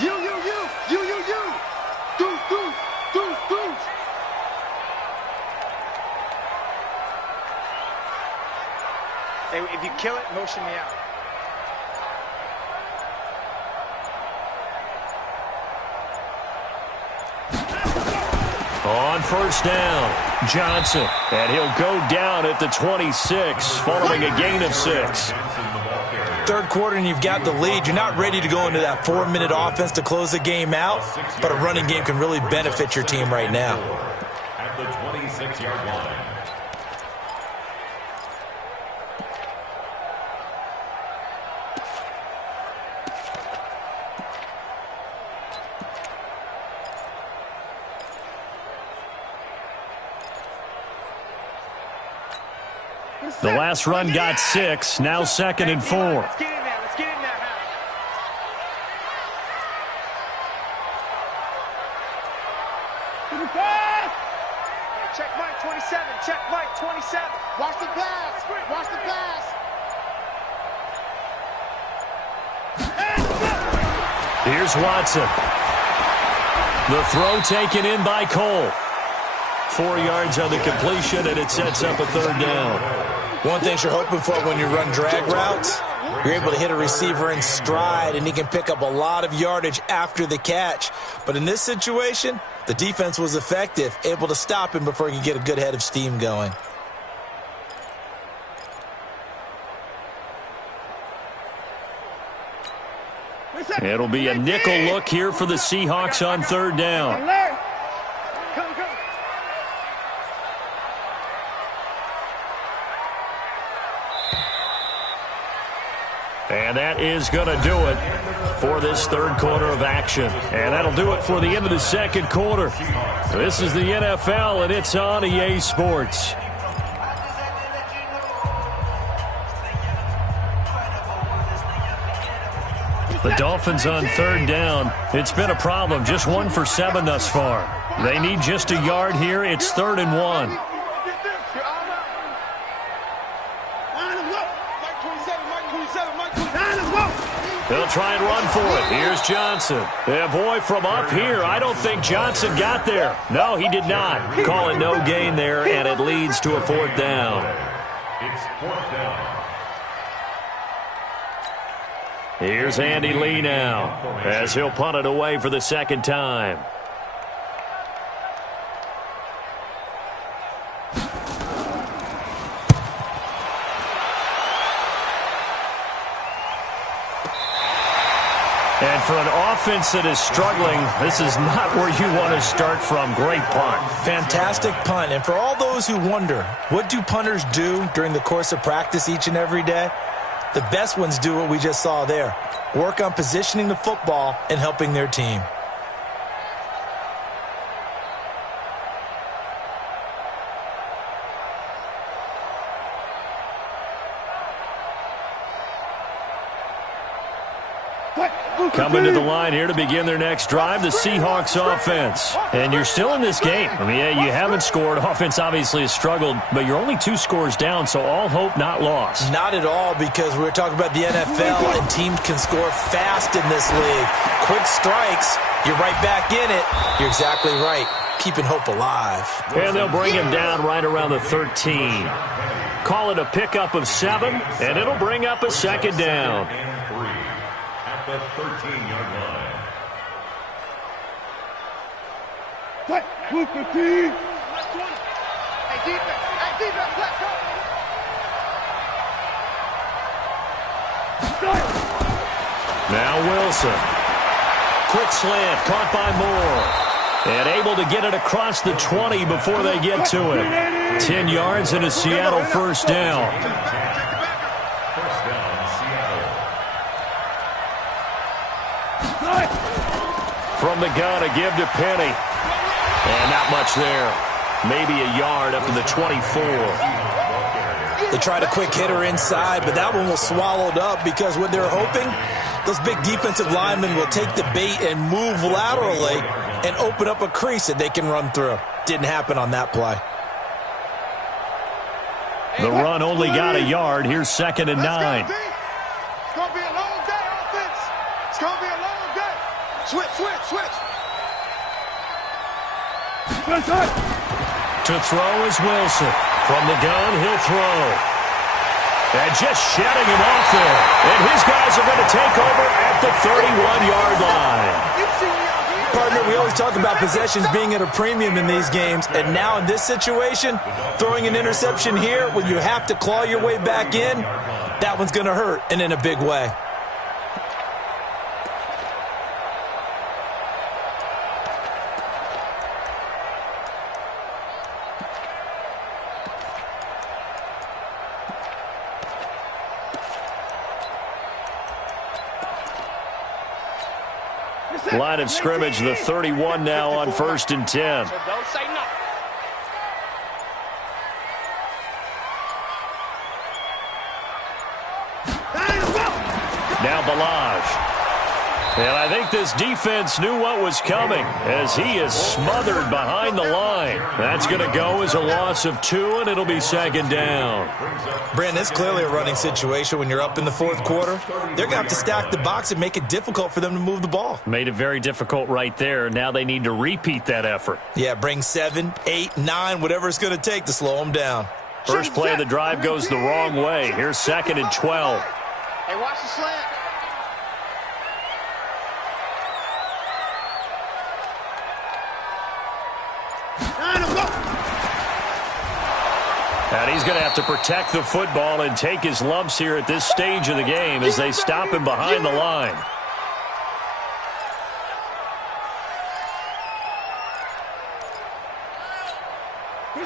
You. Deuce. Hey, if you kill it, motion me out. On first down, Johnson. And he'll go down at the 26, following a gain of 6. Third quarter and you've got the lead. You're not ready to go into that 4-minute offense to close the game out, but a running game can really benefit your team right now. At the 26-yard line. The last run got 6, now 2nd and 4. Let's get in there. Check Mike 27. Check Mike 27. Watch the pass. Here's Watson. The throw taken in by Cole. 4 yards on the completion, and it sets up a third down. One thing you're hoping for when you run drag routes, you're able to hit a receiver in stride, and he can pick up a lot of yardage after the catch. But in this situation, the defense was effective, able to stop him before he could get a good head of steam going. It'll be a nickel look here for the Seahawks on third down. Come. And that is going to do it for this third quarter of action. And that'll do it for the end of the second quarter. This is the NFL, and it's on EA Sports. The Dolphins on third down. It's been a problem. Just 1 for 7 thus far. They need just a yard here. It's 3rd and 1. They'll try and run for it. Here's Johnson. Yeah, boy, from up here, I don't think Johnson got there. No, he did not. Call it no gain there, and it leads to a 4th down. It's 4th down. Here's Andy Lee now, as he'll punt it away for the second time. And for an offense that is struggling, this is not where you want to start from. Great punt. Fantastic punt. And for all those who wonder, what do punters do during the course of practice each and every day? The best ones do what we just saw there. Work on positioning the football and helping their team. Coming to the line here to begin their next drive, the Seahawks offense. And you're still in this game. I mean, yeah, you haven't scored. Offense obviously has struggled, but you're only 2 scores down, so all hope not lost. Not at all, because we're talking about the NFL, and teams can score fast in this league. Quick strikes, you're right back in it. You're exactly right. Keeping hope alive. And they'll bring him down right around the 13. Call it a pickup of 7, and it'll bring up a second down. The 13-yard line. Move the team. Hey, defense, let's go. Now Wilson. Quick slant, caught by Moore. And able to get it across the 20 before they get to it. 10 yards and a Seattle first down. From the gun, a give to Penny. And not much there. Maybe a yard up to the 24. They tried a quick hitter inside, but that one was swallowed up because what they're hoping Those big defensive linemen will take the bait and move laterally and open up a crease that they can run through. Didn't happen on that play. The run only got a yard. Here's 2nd and 9. It's going to be a long day, offense. It's going to be a long day. Switch. To throw is Wilson. From the gun, he'll throw. And just shedding him off there. And his guys are going to take over at the 31-yard line. Partner, we always talk about possessions being at a premium in these games, and now in this situation, throwing an interception here when you have to claw your way back in, that one's going to hurt, and in a big way. Line of scrimmage, the 31 now on 1st and 10. So don't say no. Now Balaj. And I think this defense knew what was coming as he is smothered behind the line. That's going to go as a loss of 2, and it'll be 2nd down. Brandon, it's clearly a running situation when you're up in the 4th quarter. They're going to have to stack the box and make it difficult for them to move the ball. Made it very difficult right there. Now they need to repeat that effort. Yeah, bring 7, 8, 9, whatever it's going to take to slow them down. First play of the drive goes the wrong way. Here's 2nd and 12. Hey, watch the slant. And he's going to have to protect the football and take his lumps here at this stage of the game as they stop him behind the line.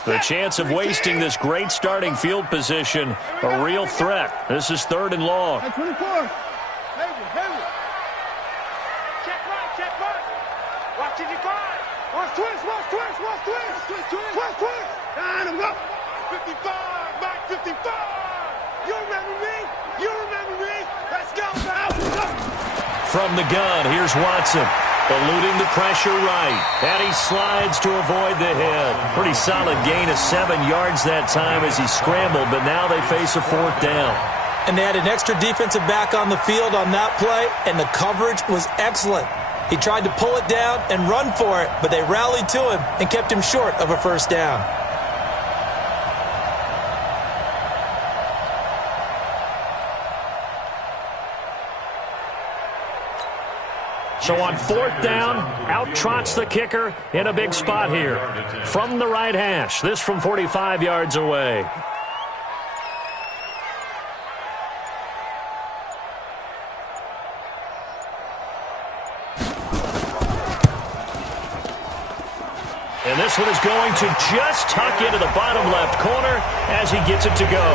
The chance of wasting this great starting field position, a real threat. This is 3rd and long. 24. Hayward. Check right. Watch it, you guys. Watch twist. Line him up. 55, back 55. You remember me? Let's go. From the gun, here's Watson. Eluding the pressure right. And he slides to avoid the hit. Pretty solid gain of 7 yards that time as he scrambled, but now they face a 4th down. And they had an extra defensive back on the field on that play, and the coverage was excellent. He tried to pull it down and run for it, but they rallied to him and kept him short of a 1st down. So on 4th down, out trots the kicker in a big spot here. From the right hash, this from 45 yards away. And this one is going to just tuck into the bottom left corner as he gets it to go.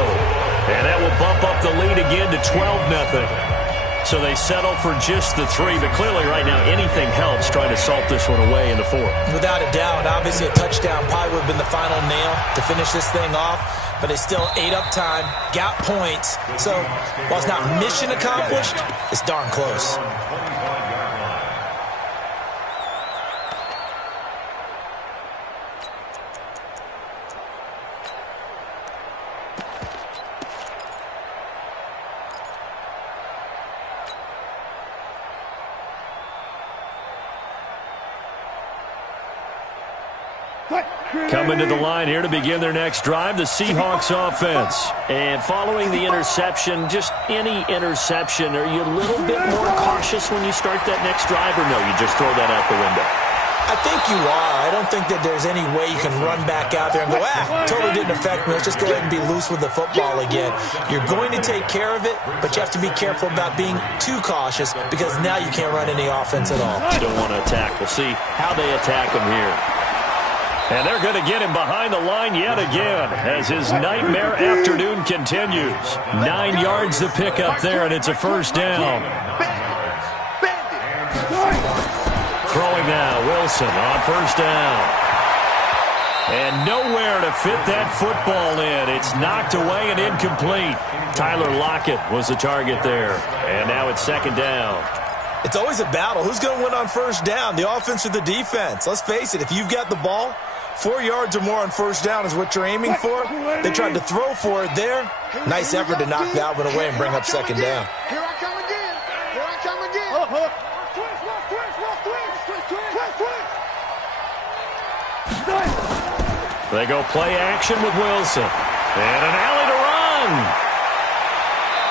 And that will bump up the lead again to 12-0. So they settle for just the 3, but clearly right now anything helps trying to salt this one away in the 4th. Without a doubt, obviously a touchdown probably would have been the final nail to finish this thing off, but they still ate up time, got points. So while it's not mission accomplished, it's darn close. Coming to the line here to begin their next drive, the Seahawks offense. And following the interception, just any interception, are you a little bit more cautious when you start that next drive, or no, you just throw that out the window? I think you are. I don't think that there's any way you can run back out there and go, totally didn't affect me. Let's just go ahead and be loose with the football again. You're going to take care of it, but you have to be careful about being too cautious because now you can't run any offense at all. You don't want to attack. We'll see how they attack him here. And they're going to get him behind the line yet again as his nightmare afternoon continues. 9 yards to pick up there, and it's a 1st down. Throwing now, Wilson on 1st down. And nowhere to fit that football in. It's knocked away and incomplete. Tyler Lockett was the target there. And now it's second down. It's always a battle. Who's going to win on first down, the offense or the defense? Let's face it, if you've got the ball, 4 yards or more on first down is what you're aiming for. They tried to throw for it there. Nice effort to knock that one away and bring up second down. Here I come again. Here I come again. They go play action with Wilson. And an alley to run.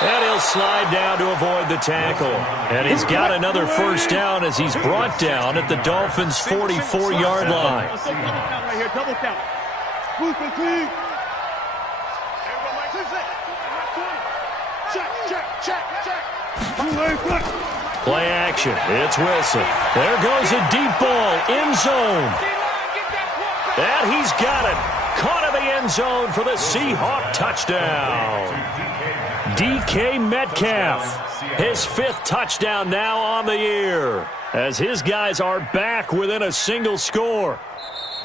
And he'll slide down to avoid the tackle. And he's got another first down as he's brought down at the Dolphins' 44-yard line. Double count. Move quickly. Play action. It's Wilson. There goes a deep ball. End zone. And he's got it. Caught in the end zone for the Seahawks touchdown. DK Metcalf. His 5th touchdown now on the year. As his guys are back within a single score.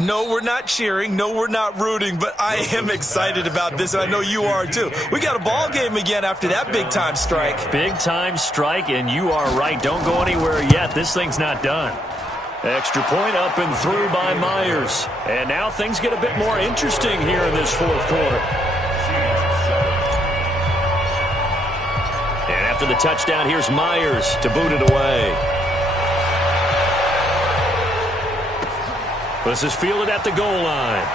No, we're not cheering. No, we're not rooting. But I am excited about this, and I know you are too. We got a ball game again after that big-time strike. Big-time strike, and you are right. Don't go anywhere yet. This thing's not done. Extra point up and through by Myers. And now things get a bit more interesting here in this fourth quarter. And after the touchdown, here's Myers to boot it away. This is fielded at the goal line.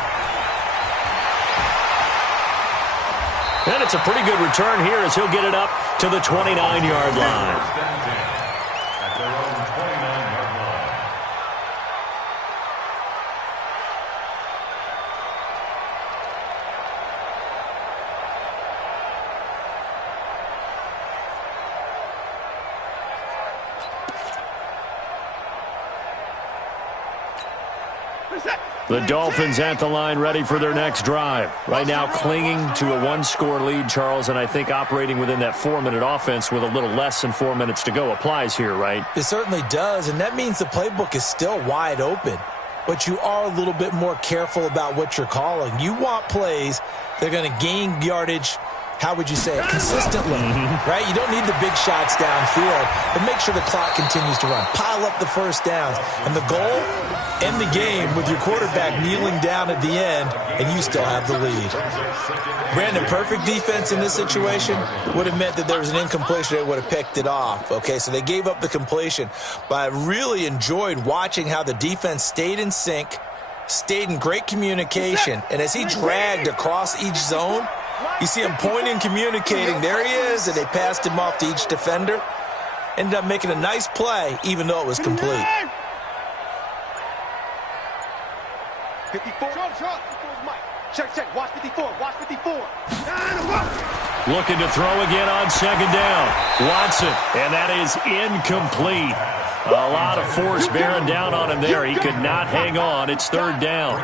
And it's a pretty good return here as he'll get it up to the 29-yard line. The Dolphins at the line ready for their next drive. Right now clinging to a 1-score lead, Charles, and I think operating within that 4-minute offense with a little less than 4 minutes to go applies here, right? It certainly does, and that means the playbook is still wide open. But you are a little bit more careful about what you're calling. You want plays that are going to gain yardage, how would you say it, consistently, right? You don't need the big shots downfield, but make sure the clock continues to run. Pile up the first downs. And the goal, end the game with your quarterback kneeling down at the end, and you still have the lead. Brandon, perfect defense in this situation would have meant that there was an incompletion. They would have picked it off. Okay, so they gave up the completion. But I really enjoyed watching how the defense stayed in sync, stayed in great communication, and as he dragged across each zone, you see him pointing, communicating. There he is, and they passed him off to each defender. Ended up making a nice play, even though it was complete. 54. Check. Watch 54. Watch 54. Looking to throw again on second down. Watson, and that is incomplete. A lot of force bearing down on him there. He could not hang on. It's third down.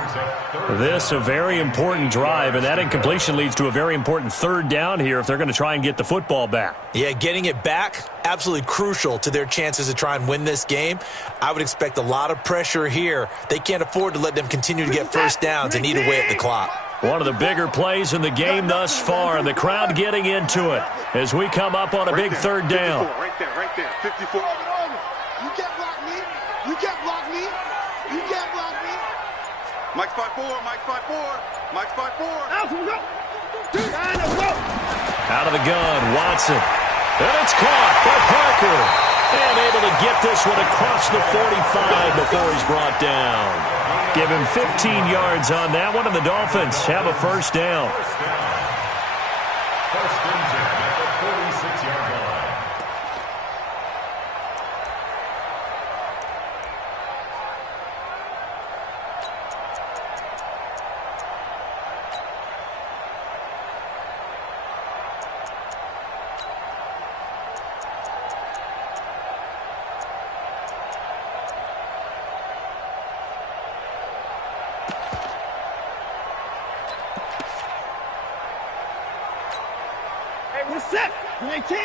This a very important drive, and that incompletion leads to a very important third down here if they're going to try and get the football back. Yeah, getting it back, absolutely crucial to their chances to try and win this game. I would expect a lot of pressure here. They can't afford to let them continue to get first downs and eat away at the clock. One of the bigger plays in the game thus far, and the crowd getting into it as we come up on a big third down. Right there. 54. You can't block me. You can't block me. You can't block me. Mike's 5-4. Out of the gun, Watson. And it's caught by Parker. And able to get this one across the 45 before he's brought down. Give him 15 yards on that one, and the Dolphins have a first down. First and 10 at the 46-yard line. Set. 19. 54.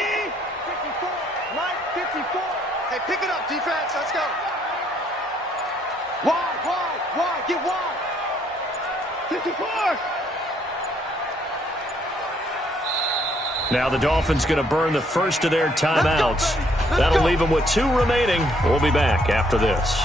Mike, 54. Hey, pick it up, defense. Let's go. Wide. Get wide. 54. Now the Dolphins going to burn the first of their timeouts. That'll leave them with 2 remaining. We'll be back after this.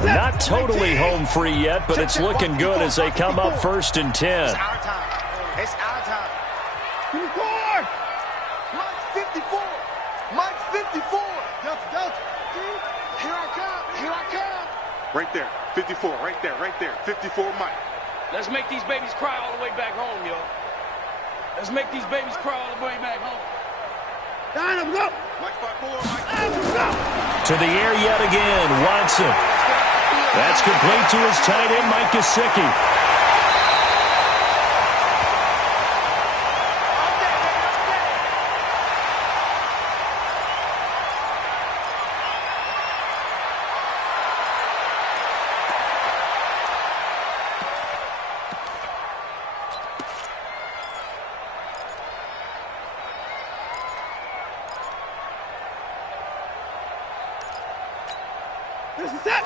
They're not totally home free yet, but it's looking good as they come up 1st and 10. It's our time. It's our time. 54. Mike's 54. Mike's 54. Here I come. Here I come. Right there. 54. Right there. Right there. 54 Mike. Let's make these babies cry all the way back home, yo. Let's make these babies cry all the way back home. Down him, go. Mike 5-4. Mike. To the air yet again, Watson. That's complete to his tight end, Mike Gesicki.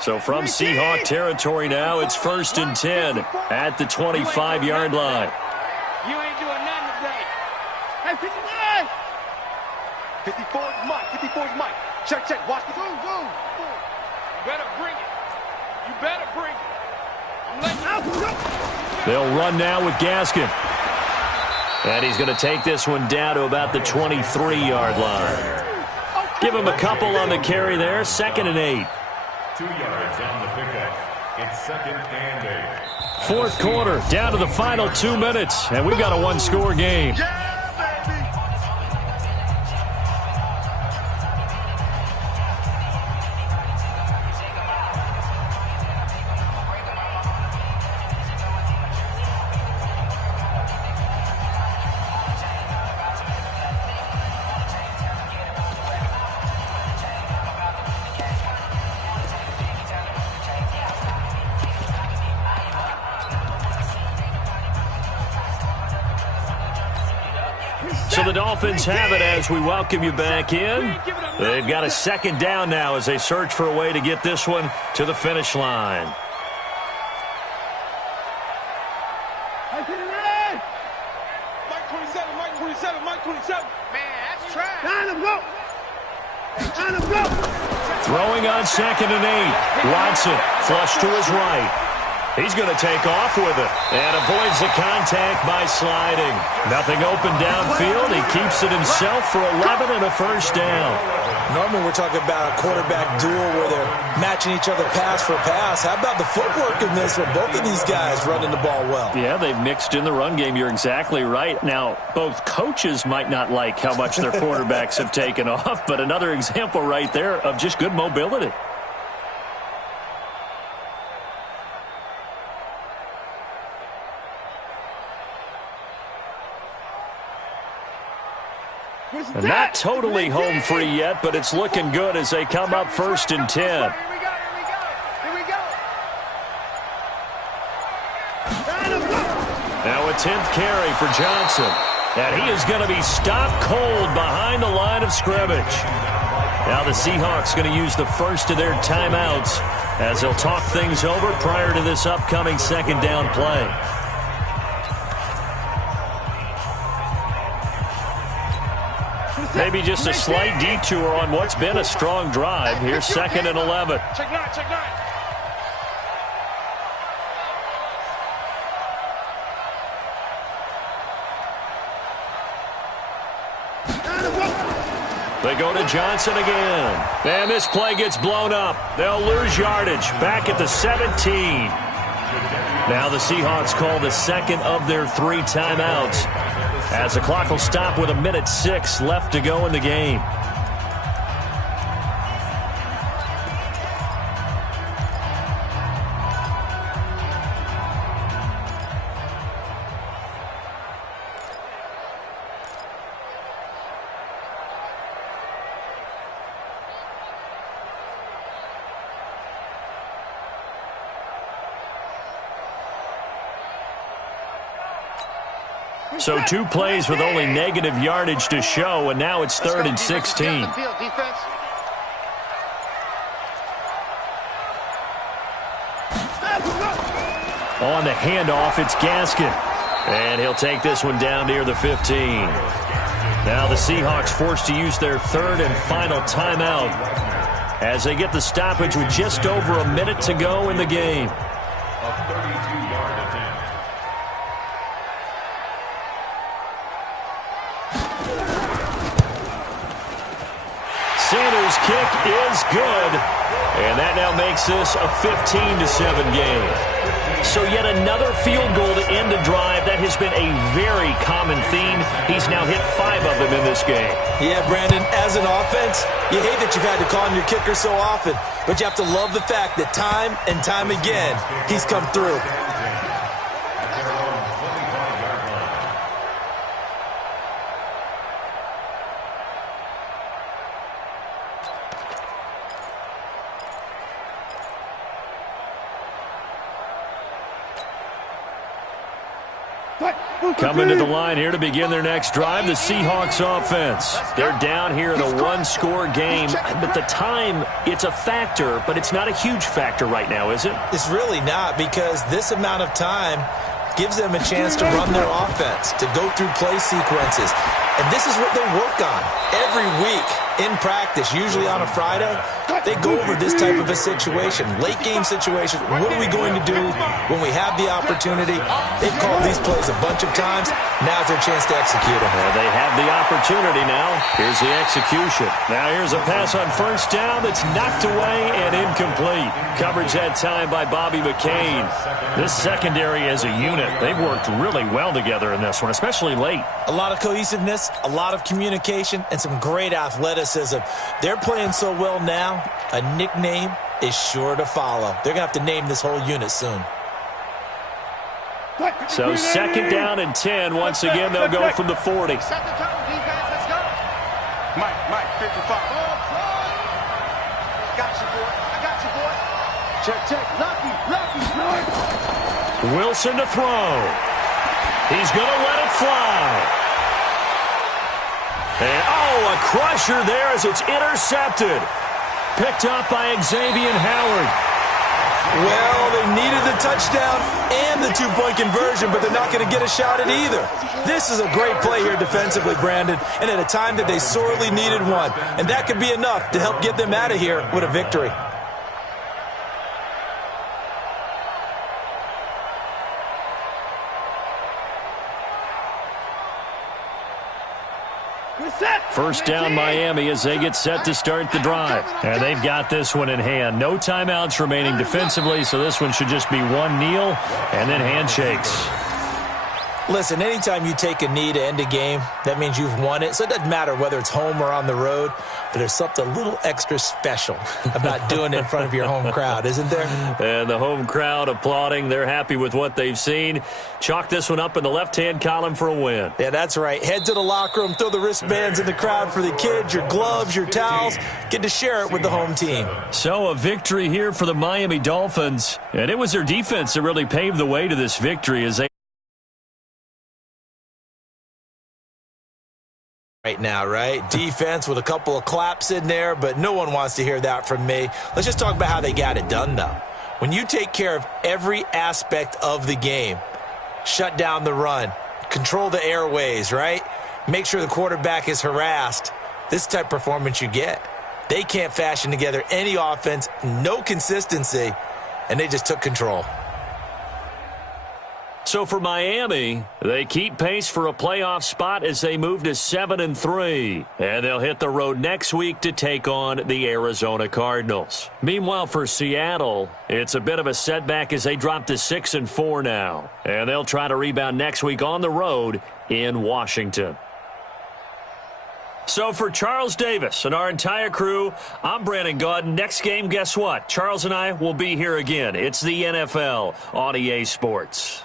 So from Seahawk territory now, it's 1st and 10 at the 25-yard line. You ain't doing nothing today. Hey, 59. 54 is Mike. 54 is Mike. Check, check. Watch the boom, boom. You better bring it. You better bring it. I'm letting you go. They'll run now with Gaskin. And he's going to take this one down to about the 23-yard line. Give him a couple on the carry there. 2nd and 8. 2 yards on the pickup. It's 2nd and 8. 4th quarter, down to the final 2 minutes, and we've got a 1-score game. So the Dolphins have it as we welcome you back in. They've got a 2nd down now as they search for a way to get this one to the finish line. Mike 27, Mike 27, Mike 27. Man, that's trash. Down him, go. Down him, go. Throwing on 2nd and 8. Watson flush to his right. He's going to take off with it and avoids the contact by sliding. Nothing open downfield. He keeps it himself for 11 and a 1st down. Normally we're talking about a quarterback duel where they're matching each other pass for pass. How about the footwork in this with both of these guys running the ball well? Yeah, they've mixed in the run game. You're exactly right. Now, both coaches might not like how much their quarterbacks have taken off, but another example right there of just good mobility. And not totally home free yet, but it's looking good as they come up 1st and 10. Here we go. Now a 10th carry for Johnson. And he is going to be stopped cold behind the line of scrimmage. Now the Seahawks going to use the first of their timeouts as they'll talk things over prior to this upcoming 2nd down play. Maybe just a slight detour on what's been a strong drive. Here's 2nd and 11. Check 9, check 9. They go to Johnson again. And this play gets blown up. They'll lose yardage back at the 17. Now the Seahawks call the 2nd of their 3 timeouts, as the clock will stop with 1:06 left to go in the game. So 2 plays with only negative yardage to show, and now it's 3rd and 16. On the handoff, it's Gaskin. And he'll take this one down near the 15. Now the Seahawks forced to use their 3rd and final timeout as they get the stoppage with just over a minute to go in the game. A 32-yard attempt. Sanders' kick is good. And that now makes this a 15-7 game. So yet another field goal to end a drive. That has been a very common theme. He's now hit 5 of them in this game. Yeah, Brandon, as an offense, you hate that you've had to call on your kicker so often, but you have to love the fact that time and time again, he's come through. Coming to the line here to begin their next drive, the Seahawks offense. They're down here in a 1-score game, but the time, it's a factor, but it's not a huge factor right now, is it? It's really not, because this amount of time gives them a chance to run their offense, to go through play sequences. And this is what they work on every week in practice, usually on a Friday. They go over this type of a situation, late game situation. What are we going to do when we have the opportunity? They've called these plays a bunch of times. Now's their chance to execute them. Well, they have the opportunity now. Here's the execution. Now here's a pass on 1st down that's knocked away and incomplete. Coverage that time by Bobby McCain. This secondary as a unit, they've worked really well together in this one, especially late. A lot of cohesiveness, a lot of communication, and some great athleticism. They're playing so well now, a nickname is sure to follow. They're going to have to name this whole unit soon. So 2nd down and 10. Once again, they'll go from the 40. Set the tone, defense, let's go. Mike, 55. Got you, boy. I got you, boy. Check. Lucky. Wilson to throw. He's going to let it fly. And, a crusher there as it's intercepted. Picked up by Xavier Howard. Well, they needed the touchdown and the 2-point conversion, but they're not going to get a shot at either. This is a great play here defensively, Brandon, and at a time that they sorely needed one. And that could be enough to help get them out of here with a victory. First down Miami as they get set to start the drive. And they've got this one in hand. No timeouts remaining defensively, so this one should just be one kneel and then handshakes. Listen, anytime you take a knee to end a game, that means you've won it. So it doesn't matter whether it's home or on the road, but there's something a little extra special about doing it in front of your home crowd, isn't there? And the home crowd applauding. They're happy with what they've seen. Chalk this one up in the left-hand column for a win. Yeah, that's right. Head to the locker room, throw the wristbands in the crowd for the kids, your gloves, your towels. Get to share it with the home team. So a victory here for the Miami Dolphins. And it was their defense that really paved the way to this victory as they right now, right? Defense with a couple of claps in there, but no one wants to hear that from me. Let's just talk about how they got it done, though. When you take care of every aspect of the game, shut down the run, control the airways, right? Make sure the quarterback is harassed. This type of performance you get. They can't fashion together any offense, no consistency, and they just took control. So for Miami, they keep pace for a playoff spot as they move to 7-3. And they'll hit the road next week to take on the Arizona Cardinals. Meanwhile, for Seattle, it's a bit of a setback as they drop to 6-4 now. And they'll try to rebound next week on the road in Washington. So for Charles Davis and our entire crew, I'm Brandon Gaudin. Next game, guess what? Charles and I will be here again. It's the NFL on EA Sports.